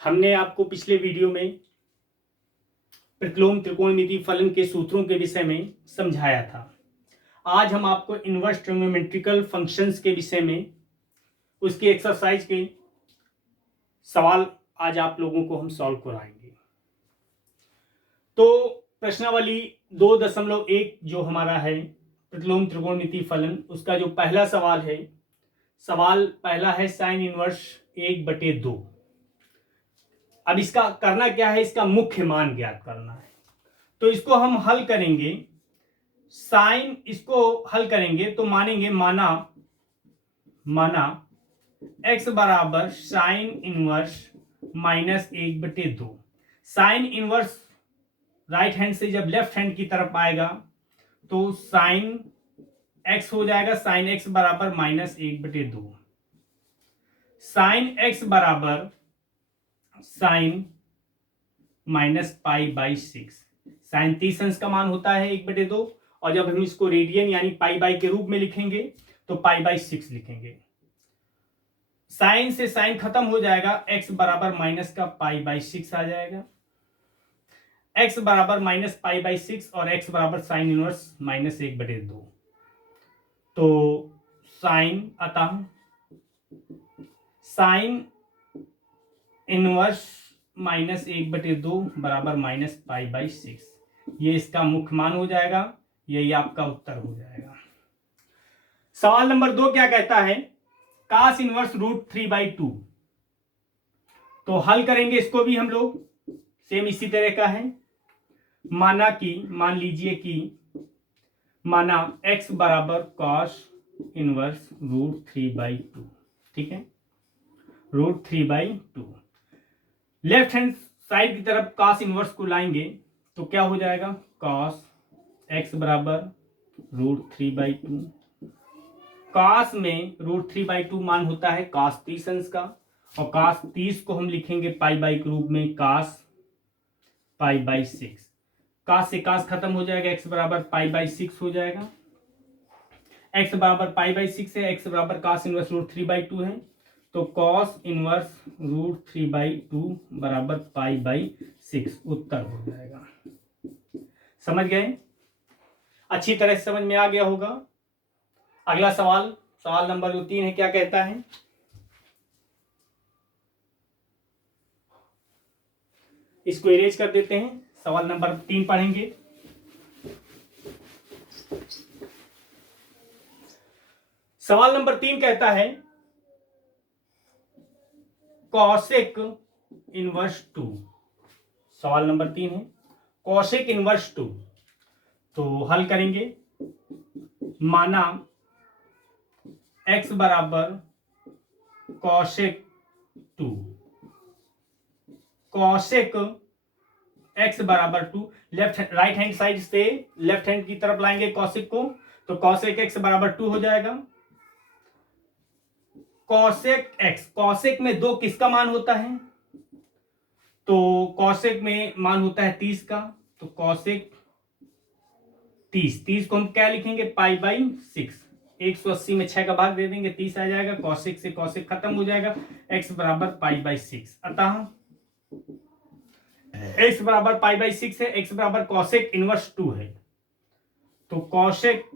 हमने आपको पिछले वीडियो में प्रतिलोम त्रिकोणमिति फलन के सूत्रों के विषय में समझाया था। आज हम आपको इनवर्स ट्रिग्नोमेट्रिकल फंक्शंस के विषय में उसकी एक्सरसाइज के सवाल आज आप लोगों को हम सॉल्व कराएंगे। तो प्रश्नावली 2.1 जो हमारा है प्रतिलोम त्रिकोणमिति फलन, उसका जो पहला सवाल है, सवाल पहला है साइन इनवर्स 1/2। अब इसका करना क्या है, इसका मुख्य मान ज्ञात करना है। तो इसको हम हल करेंगे, साइन इसको हल करेंगे तो मानेंगे माना x बराबर sine inverse -1/2। Sine inverse right hand से जब लेफ्ट हैंड की तरफ आएगा तो साइन x हो जाएगा, साइन x बराबर -1/2। साइन x बराबर साइन -π/6। साइन 30 अंश का मान होता है 1/2, और जब हम इसको रेडियन यानी π/, के रूप में लिखेंगे तो π/6 लिखेंगे। साइन से साइन खत्म हो जाएगा, x बराबर माइनस का π/6 आ जाएगा। x बराबर -π/6 और x बराबर साइन इनवर्स -1/2। तो साइन अतः साइन इनवर्स -1/2 बराबर -π/6, ये इसका मुख्य मान हो जाएगा, यही आपका उत्तर हो जाएगा। सवाल नंबर 2 क्या कहता है, cos इनवर्स √3/2। तो हल करेंगे इसको भी हम लोग, सेम इसी तरह का है। मान लीजिए कि माना x बराबर cos इनवर्स √3/2, ठीक है, √3/2। लेफ्ट हैंड साइड की तरफ cos इनवर्स को लाएंगे तो क्या हो जाएगा, cos x बराबर √3/2। cos में √3/2 मान होता है cos 30 अंश का, और cos 30 को हम लिखेंगे π/, के रूप में cos π/6। cos से cos खत्म हो जाएगा, x बराबर π/6 हो जाएगा। x बराबर π/6 है, x बराबर cos इनवर्स √3/2 है, तो cos इनवर्स √3/2 बराबर π/6 उत्तर हो जाएगा। समझ गए? अच्छी तरह से समझ में आ गया होगा। अगला सवाल नंबर 3 है, क्या कहता है, इसको इरेज कर देते हैं। सवाल नंबर 3 पढ़ेंगे। सवाल नंबर 3 कहता है कॉसेक इनवर्स 2। सवाल नंबर 3 है कॉसेक इनवर्स 2। तो हल करेंगे, माना x बराबर कॉसेक 2, कॉसेक x बराबर 2। राइट हैंड साइड से लेफ्ट हैंड की तरफ लाएंगे कॉसेक को, तो कॉसेक x बराबर 2 हो जाएगा। कॉसेक x, कॉसेक में 2 किसका मान होता है, तो कॉसेक में मान होता है 30 का, तो कॉसेक 30 को हम क्या लिखेंगे, π/6। 180 में 6 का भाग दे देंगे, 30 आ जाएगा। कॉसेक से कॉसेक खत्म हो जाएगा, x बराबर π/6। अतः x बराबर π/6 है, x बराबर कॉसेक इनवर्स 2 है, तो कॉसेक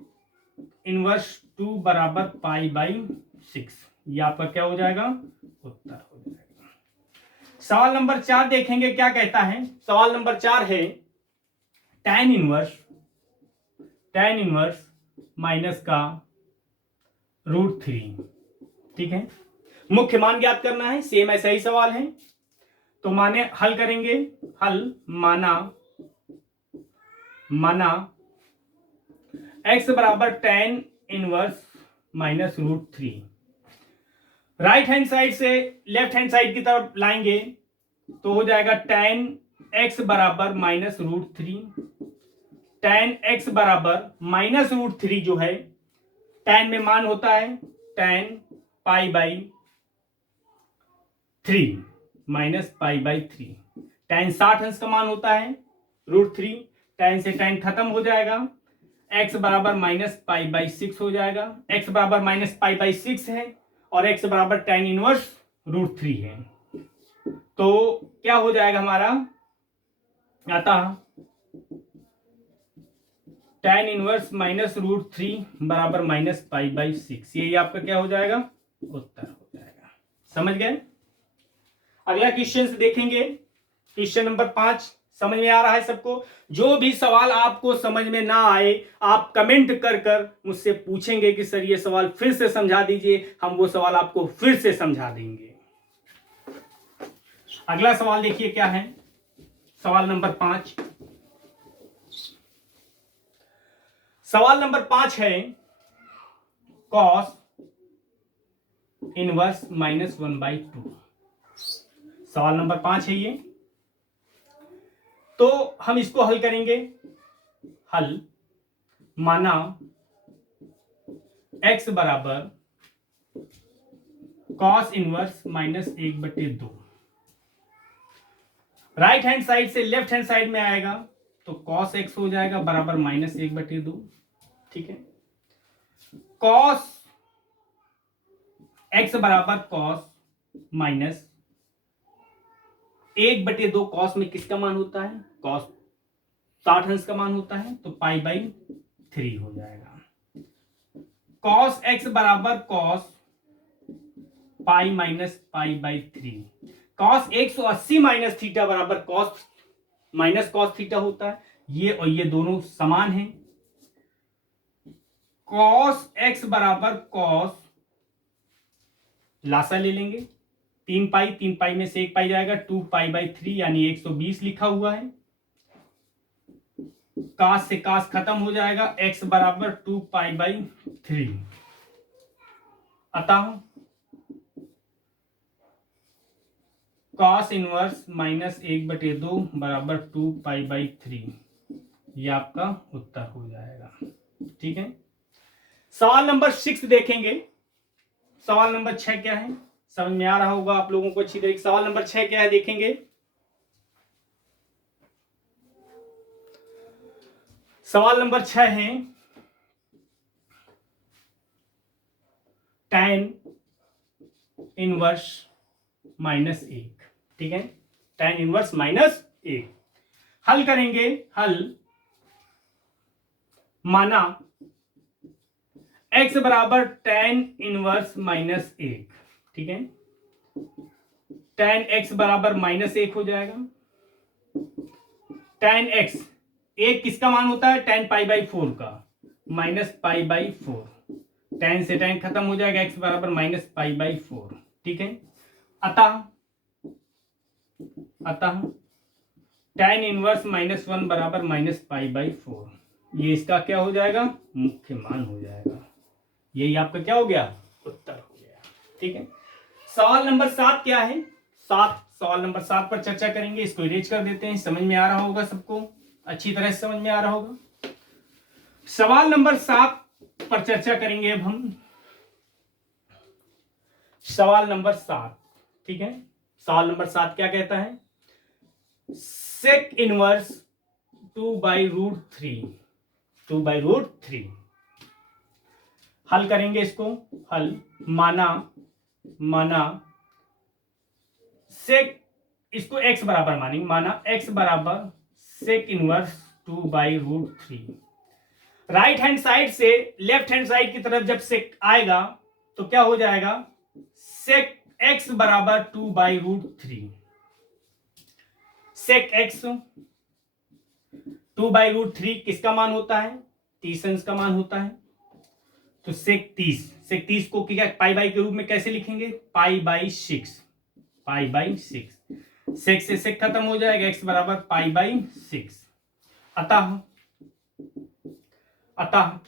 इनवर्स 2 बराबर π/6, ये आपका क्या हो जाएगा, उत्तर हो जाएगा। सवाल नंबर 4 देखेंगे, क्या कहता है। सवाल नंबर 4 है tan इनवर्स माइनस का √3, ठीक है, मुख्य मान ज्ञात करना है। सेम ऐसा ही सवाल है, तो माने हल करेंगे। माना x बराबर tan inverse -√3। Right hand side से लेफ्ट हैंड साइड की तरफ लाएंगे तो हो जाएगा tan x बराबर -√3। tan x बराबर -√3 जो है, tan में मान होता है tan π/3 -π/3। tan 60 अंश का मान होता है √3, tan से tan खत्म हो जाएगा, x बराबर -π/6 हो जाएगा। x बराबर -π/6 है और x बराबर tan इनवर्स √3 है, तो क्या हो जाएगा हमारा, अतः tan inverse minus root three बराबर माइनस पाई बाई सिक्स, यही आपका क्या हो जाएगा, उत्तर हो जाएगा। समझ गए। अगला क्वेश्चन देखेंगे, क्वेश्चन नंबर 5। समझ में आ रहा है सबको। जो भी सवाल आपको समझ में ना आए आप कमेंट कर कर मुझसे पूछेंगे कि सर ये सवाल फिर से समझा दीजिए, हम वो सवाल आपको फिर से समझा देंगे। अगला सवाल देखिए क्या है, सवाल नंबर 5। सवाल नंबर 5 है कॉस इनवर्स माइनस 1/2। सवाल नंबर 5 है ये, तो हम इसको हल करेंगे। हल, माना x बराबर cos inverse minus 1/2। Right hand side से लेफ्ट हैंड साइड में आएगा तो कॉस एक्स हो जाएगा बराबर माइनस 1/2। ठीक है, कॉस एक्स बराबर कॉस माइनस 1/2। कॉस में किसका मान होता है, कॉस 60 अंश का मान होता है, तो π/3 हो जाएगा। कॉस एक्स बराबर cos pi minus π/3। Cos 180 minus theta बराबर कॉस माइनस कॉस थीटा होता है, ये और ये दोनों समान हैं। कॉस एक्स बराबर कॉस, लासा ले लेंगे, 3 में से 1 पाई जाएगा, 2π/3 यानी 120 लिखा हुआ है। कास से कास खत्म हो जाएगा, x बराबर 2π/3। अतः कॉस इनवर्स माइनस 1/2 बराबर 2π/3, ये आपका उत्तर हो जाएगा। ठीक है, सवाल नंबर 6 देखेंगे। सवाल नंबर 6 क्या है, समझ में आ रहा होगा आप लोगों को अच्छी तरीके। सवाल नंबर 6 क्या है देखेंगे। सवाल नंबर 6 है tan इनवर्स माइनस 1। ठीक है, tan इनवर्स माइनस 1 हल करेंगे। हल, माना x बराबर tan इनवर्स माइनस 1। ठीक है, tan x बराबर माइनस 1 हो जाएगा। tan x, एक किसका मान होता है, tan π/4 का, माइनस π/4। tan से tan खत्म हो जाएगा, x बराबर माइनस π/4। ठीक है, अतः tan इनवर्स माइनस 1 बराबर माइनस π/4, ये इसका क्या हो जाएगा, मुख्य मान हो जाएगा। यही आपका क्या हो गया, उत्तर हो गया। ठीक है, सवाल नंबर 7 क्या है, सवाल नंबर 7 पर चर्चा करेंगे। इसको इरेज कर देते हैं, समझ में आ रहा होगा सबको, अच्छी तरह से समझ में आ रहा होगा। सवाल नंबर 7 पर चर्चा करेंगे अब हम। सवाल नंबर 7, ठीक है, सवाल नंबर 7 क्या कहता है, सेक इनवर्स 2/√3। हल करेंगे इसको। हल, माना सेक, इसको x बराबर मानेंगे, माना x बराबर sec inverse 2/√3। Right hand side से लेफ्ट हैंड साइड की तरफ जब सेक आएगा तो क्या हो जाएगा, सेक x बराबर 2/√3। सेक x 2/√3 किसका मान होता है, 30 अंश का मान होता है। तो सेक 30 को क्या π/, के रूप में कैसे लिखेंगे, π/6। सेक से सेक खत्म हो जाएगा, x बराबर π/6। अतः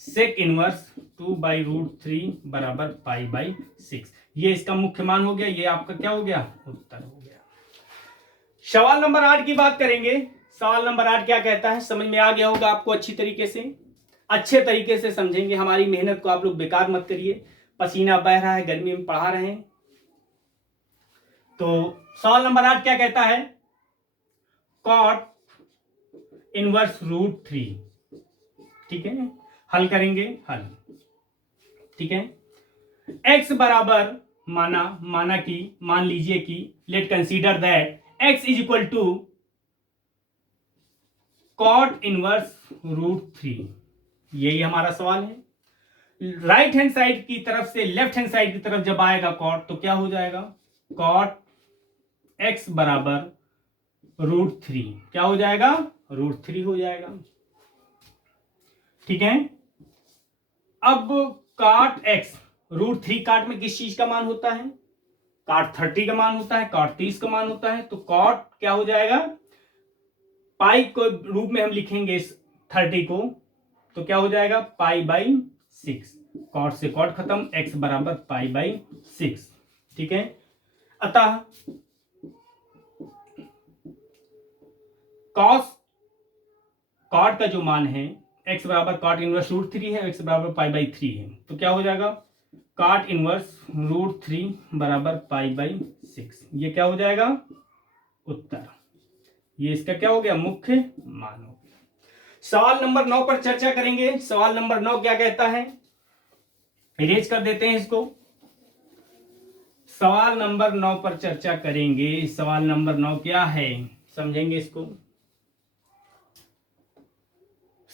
सेक इनवर्स 2/√3 बराबर π/6, ये इसका मुख्य मान हो गया, ये आपका क्या हो गया, उत्तर हो गया। सवाल नंबर 8 की बात करेंगे। सवाल नंबर 8 क्या कहता है, समझ में आ गया होगा आपको अच्छे तरीके से समझेंगे। हमारी मेहनत को आप लोग बेकार मत करिए, पसीना बह रहा है, गर्मी में पढ़ा रहे हैं। तो सवाल नंबर 8 क्या कहता है, कॉट इनवर्स √3। ठीक है, हल करेंगे। हल, ठीक है, x बराबर मान लीजिए कि let consider that x is equal to cot inverse root 3। यही हमारा सवाल है। राइट हैंड साइड की तरफ से लेफ्ट हैंड साइड की तरफ जब आएगा कॉट तो क्या हो जाएगा, कॉट x बराबर रूट 3 क्या हो जाएगा, रूट 3 हो जाएगा। ठीक है। अब काट x रूट 3 काट में किस चीज का मान होता है, काट 30 का मान होता है, काट 30 का मान होता है। तो कॉट क्या हो जाएगा, पाई को रूप में हम लिखेंगे इस 30 को तो क्या हो जाएगा पाई बाई 6। कॉट से कॉट खत्म, x बराबर पाई बाई 6। ठीक है। अतः कॉस कॉट का जो मान है x बराबर कॉट इनवर्स रूट 3 है, x बराबर पाई बाई 3 है। तो क्या हो जाएगा कॉट इनवर्स रूट 3 बराबर पाई बाई 6। ये क्या हो जाएगा उत्तर। ये इसका क्या हो गया, मुख्य मान हो गया। सवाल नंबर 9 पर चर्चा करेंगे। सवाल नंबर 9 क्या कहता है, इरेज कर देते हैं इसको। सवाल नंबर 9 पर चर्चा करेंगे। सवाल नंबर 9 क्या है, समझेंगे इसको।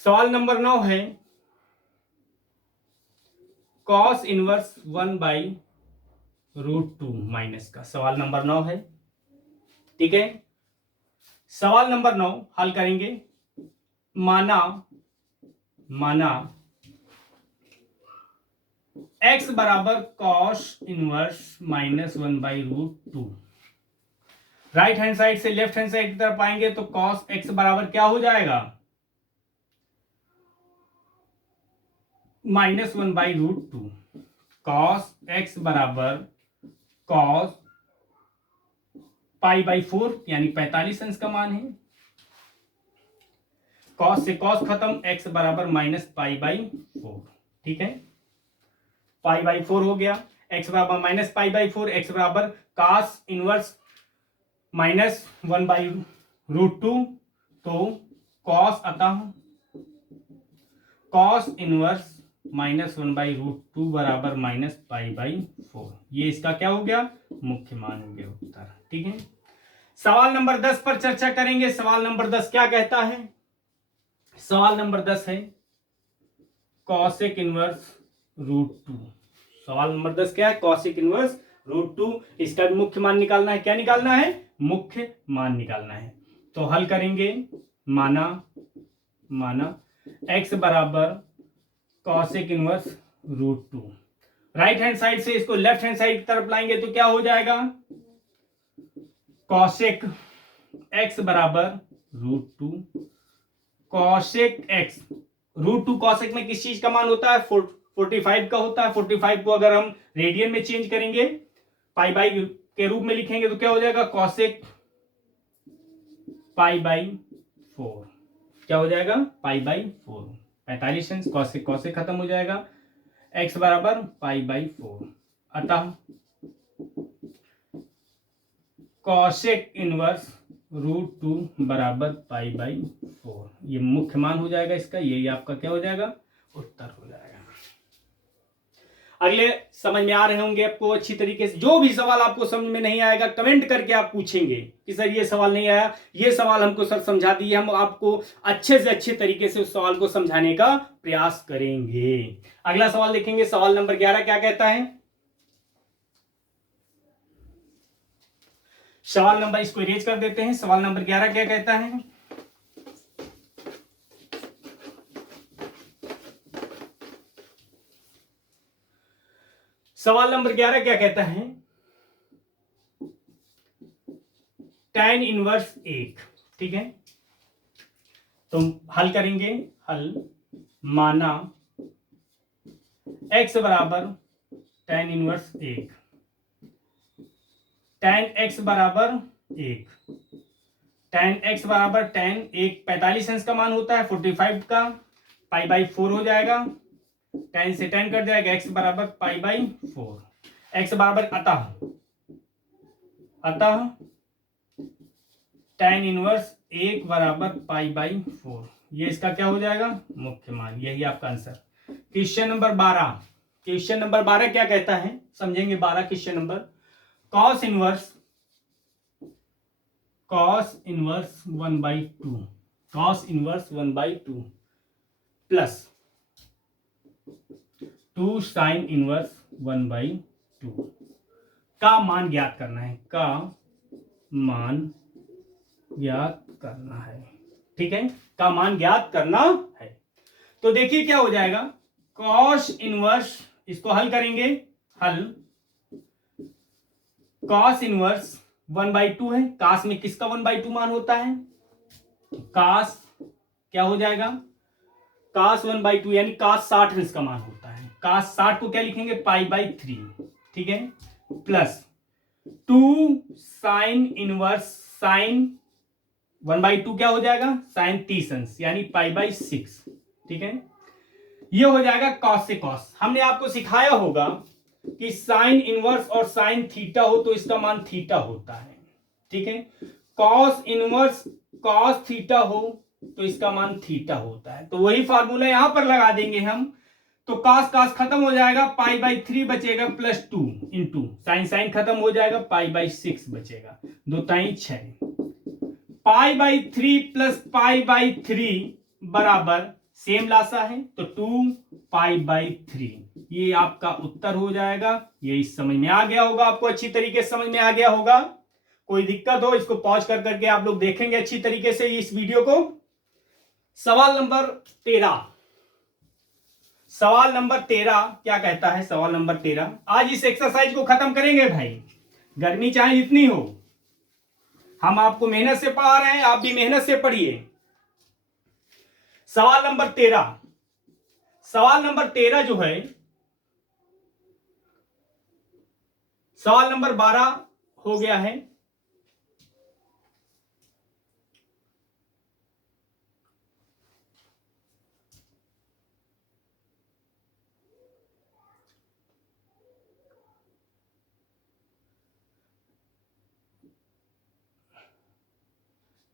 सवाल नंबर 9 है cos inverse 1 by root 2 minus का। सवाल नंबर 9 है। ठीक है। सवाल नंबर 9 हल करेंगे। माना x बराबर cos inverse minus 1 by root 2। Right hand side से लेफ्ट हैंड साइड की तरफ आएंगे तो कॉस x बराबर क्या हो जाएगा, minus 1 by root 2। Cos x बराबर कॉस पाई बाई 4 यानी 45 अंश का मान है। कॉस से कॉस खत्म, x बराबर माइनस पाई बाई 4। ठीक है। पाई बाई 4 हो गया, x बराबर माइनस पाई बाई 4, x बराबर cos inverse minus 1 by root 2। तो कॉस अतः cos inverse minus 1 by root 2 बराबर माइनस पाई बाई 4। ये इसका क्या हो गया, मुख्य मान हो गया उत्तर। ठीक है। सवाल नंबर 10 पर चर्चा करेंगे। सवाल नंबर 10 क्या कहता है, सवाल नंबर 10 है कॉसेक इनवर्स रूट 2। सवाल नंबर 10 क्या है, कॉसेक इनवर्स रूट 2। इसका भी मुख्य मान निकालना है। क्या निकालना है, मुख्य मान निकालना है। तो हल करेंगे। माना x बराबर cosec inverse root 2। Right hand side से इसको लेफ्ट हैंड साइड की तरफ लाएंगे तो क्या हो जाएगा, कॉसेक x बराबर root 2। Cosec x root 2 cosec में किस चीज का मान होता है, 45 का होता है। 45 को अगर हम रेडियन में चेंज करेंगे, पाई बाई के रूप में लिखेंगे तो क्या हो जाएगा, कॉसेक पाई बाई 4। क्या हो जाएगा, पाई बाई 4। 45 अंश, कॉसेक कॉसेक खत्म हो जाएगा, x बराबर पाई बाई 4। अतः कॉसेक इनवर्स रूट 2 बराबर पाई बाई 4। ये मुख्य मान हो जाएगा इसका। यही आपका क्या हो जाएगा, उत्तर हो जाएगा। अगले समझ में आ रहे होंगे आपको अच्छी तरीके से। जो भी सवाल आपको समझ में नहीं आएगा कमेंट करके आप पूछेंगे कि सर ये सवाल नहीं आया, ये सवाल हमको सर समझा दिए। हम आपको अच्छे से अच्छे तरीके से उस सवाल को समझाने का प्रयास करेंगे। अगला सवाल देखेंगे। सवाल नंबर 11 क्या कहता है, सवाल नंबर, इसको इरेज कर देते हैं। सवाल नंबर 11 क्या कहता है, सवाल नंबर 11 क्या कहता है, tan इनवर्स 1। ठीक है। तो हल करेंगे। हल माना x बराबर tan इनवर्स 1। tan x बराबर 1। tan x बराबर tan 1 45 अंश का मान होता है, 45 का पाई बाई 4 हो जाएगा। tan से tan कट जाएगा, x बराबर पाई बाई 4। x बराबर अतः tan इनवर्स 1 बराबर पाई बाई 4। ये इसका क्या हो जाएगा, मुख्य मान। यही आपका answer. Question number 12 question number 12 क्या कहता है, समझेंगे 12 question number. Cos inverse 1/2, cos inverse 1/2 plus 2 sine inverse 1/2 का मान ज्ञात करना है, का मान ज्ञात करना है। ठीक है, का मान ज्ञात करना है। तो देखिए क्या हो जाएगा, कॉस इनवर्स, इसको हल करेंगे, हल कॉस इनवर्स 1/2 है, कास में किसका 1/2 मान होता है, कास क्या हो जाएगा, कास 1/2 यानी कास 60 अंश का मान होता है। कास 60 को क्या लिखेंगे, π/3। ठीक है, प्लस 2 साइन इनवर्स, साइन 1/2 क्या हो जाएगा, साइन 30 अंश यानी π/6। ठीक है, ये हो जाएगा कॉस से कॉस। हमने आपको सिखाया होगा कि साइन इनवर्स और साइन थीटा हो तो इसका मान थीटा होता है। ठीक है, कॉस इनवर्स कॉस थीटा हो तो इसका मान थीटा होता है। तो वही फार्मूला यहां पर लगा देंगे हम, तो कॉस कॉस खत्म हो जाएगा, π/3 बचेगा, प्लस 2 इंटू साइन साइन खत्म हो जाएगा, π/6 बचेगा, 2 ताई 6, π/3 प्लस π/3 बराबर सेम लासा है तो 2π/3। ये आपका उत्तर हो जाएगा। ये इस समझ में आ गया होगा, आपको अच्छी तरीके से समझ में आ गया होगा। कोई दिक्कत हो इसको पॉज कर करके आप लोग देखेंगे अच्छी तरीके से इस वीडियो को। सवाल नंबर 13, सवाल नंबर 13 क्या कहता है, सवाल नंबर 13, आज इस एक्सरसाइज को खत्म करेंगे भाई, गर्मी चाहे जितनी हो, हम आपको मेहनत से पढ़ा रहे हैं, आप भी मेहनत से पढ़िए। सवाल नंबर 13, सवाल नंबर 13 जो है, सवाल नंबर 12 हो गया है।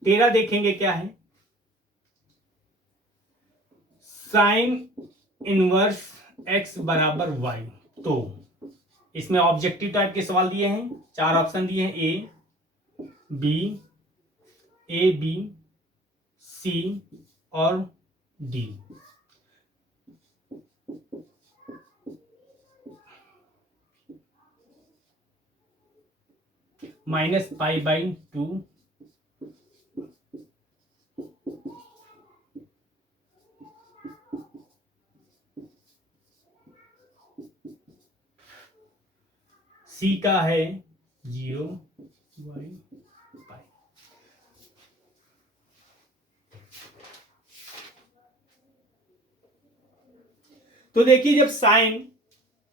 तेरह देखेंगे क्या है, साइन इनवर्स x बराबर y। तो इसमें ऑब्जेक्टिव टाइप के सवाल दिए हैं, 4 ऑप्शन दिए हैं, ए बी सी और डी। -π/2 सी का है 0 y π। तो देखिए जब साइन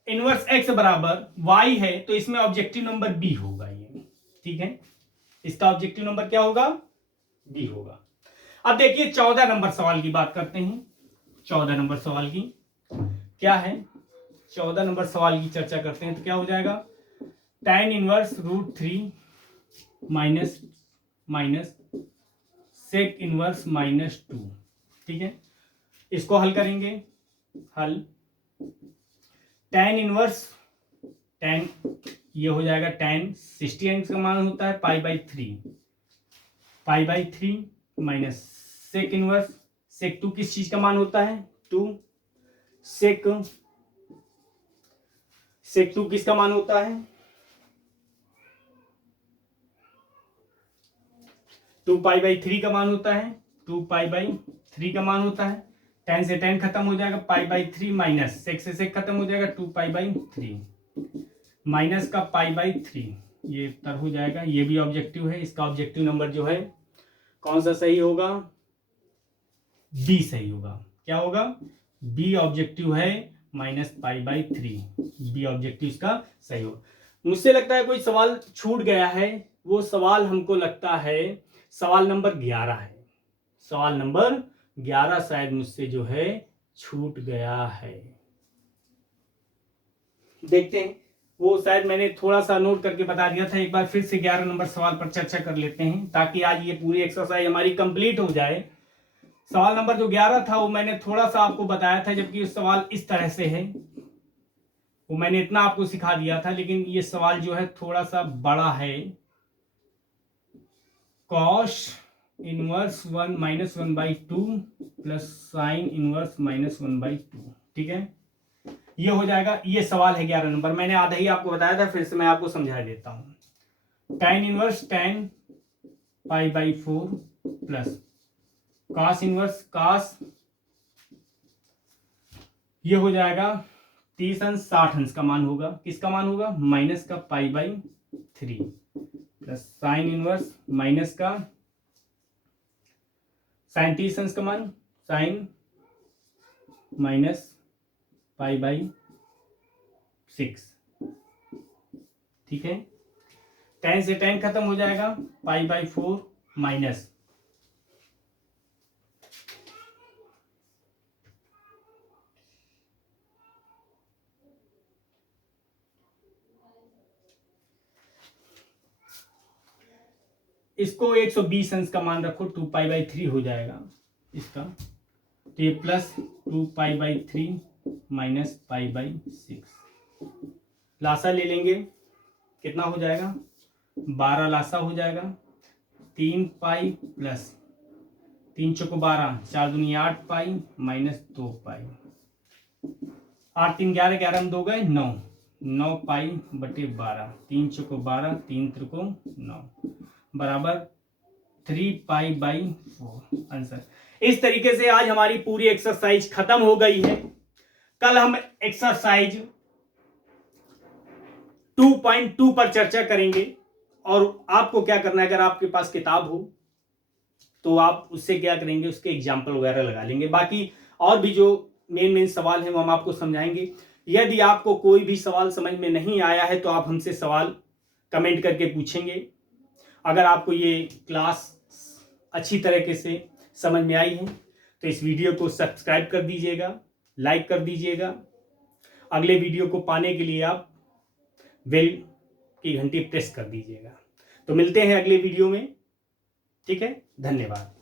इनवर्स x बराबर y है तो इसमें ऑब्जेक्टिव नंबर b होगा ये। ठीक है, इसका ऑब्जेक्टिव नंबर क्या होगा, b होगा। अब देखिए 14 नंबर सवाल की बात करते हैं। 14 नंबर सवाल की क्या है, 14 नंबर सवाल की चर्चा करते हैं। तो क्या हो जाएगा, tan inverse √3 minus sec inverse -2। ठीक है, इसको हल करेंगे, हल tan इनवर्स, tan ये हो जाएगा tan 60 अंश का मान होता है π/3 माइनस सेक इनवर्स, सेक 2 किस चीज का मान होता है, 2 सेक 2 किसका मान होता है, 2π/3 का मान होता है, 2π/3 का मान होता है। tan से tan खत्म हो जाएगा, π/3 माइनस सेक से सेक खत्म हो जाएगा, 2π/3 माइनस का π/3, ये उत्तर हो जाएगा। ये भी ऑब्जेक्टिव है, इसका ऑब्जेक्टिव नंबर जो है कौन सा सही होगा, बी सही होगा। क्या होगा, बी ऑब्जेक्टिव है, -π/3, बी ऑब्जेक्टिव इसका सही होगा। मुझसे लगता है कोई सवाल छूट गया है, वो सवाल हमको लगता है सवाल नंबर 11 है। सवाल नंबर 11 शायद मुझसे जो है छूट गया है, देखते हैं। वो शायद मैंने थोड़ा सा नोट करके बता दिया था। एक बार फिर से 11 नंबर सवाल पर चर्चा कर लेते हैं ताकि आज ये पूरी एक्सरसाइज हमारी कंप्लीट हो जाए। सवाल नंबर जो 11 था वो मैंने थोड़ा सा आपको बताया था, जबकि सवाल इस तरह से है। वो मैंने इतना आपको सिखा दिया था, लेकिन ये सवाल जो है थोड़ा सा बड़ा है। Cos inverse 1-1/2 plus sine inverse -1/2, ठीक है। ये हो जाएगा, ये सवाल है 11 नंबर। मैंने आधा ही आपको बताया था, फिर से मैं आपको समझा देता हूं। tan inverse tan π/4 plus cos inverse cos, ये हो जाएगा 30 अंश 60 अंश का मान होगा, किसका मान होगा, माइनस का π/3 प्लस साइन इनवर्स माइनस का साइन 30 अंश का मान साइन माइनस π/6, ठीक है। tan से tan खत्म हो जाएगा, π/4 माइनस इसको 120 अंश का मान रखो, 2π/3 हो जाएगा इसका, तो ये प्लस 2π/3 माइनस π/6। लासा ले लेंगे, कितना हो जाएगा, 12 लासा हो जाएगा। 3π प्लस 3 चौको 12, 4 दूनी 8π माइनस 2π, 8 3 11, 11 में 2 गए 9, 9π/12, 3 चौको 12, 3 त्रिको 9 बराबर 3π/4 आंसर। इस तरीके से आज हमारी पूरी एक्सरसाइज खत्म हो गई है। कल हम एक्सरसाइज 2.2 पर चर्चा करेंगे। और आपको क्या करना है, अगर आपके पास किताब हो तो आप उससे क्या करेंगे, उसके एग्जाम्पल वगैरह लगा लेंगे। बाकी और भी जो मेन सवाल है वो हम आपको समझाएंगे। यदि आपको कोई भी सवाल समझ में नहीं आया है तो आप हमसे सवाल कमेंट करके पूछेंगे। अगर आपको ये क्लास अच्छी तरीके से समझ में आई है तो इस वीडियो को सब्सक्राइब कर दीजिएगा, लाइक कर दीजिएगा। अगले वीडियो को पाने के लिए आप बेल की घंटी प्रेस कर दीजिएगा। तो मिलते हैं अगले वीडियो में, ठीक है, धन्यवाद।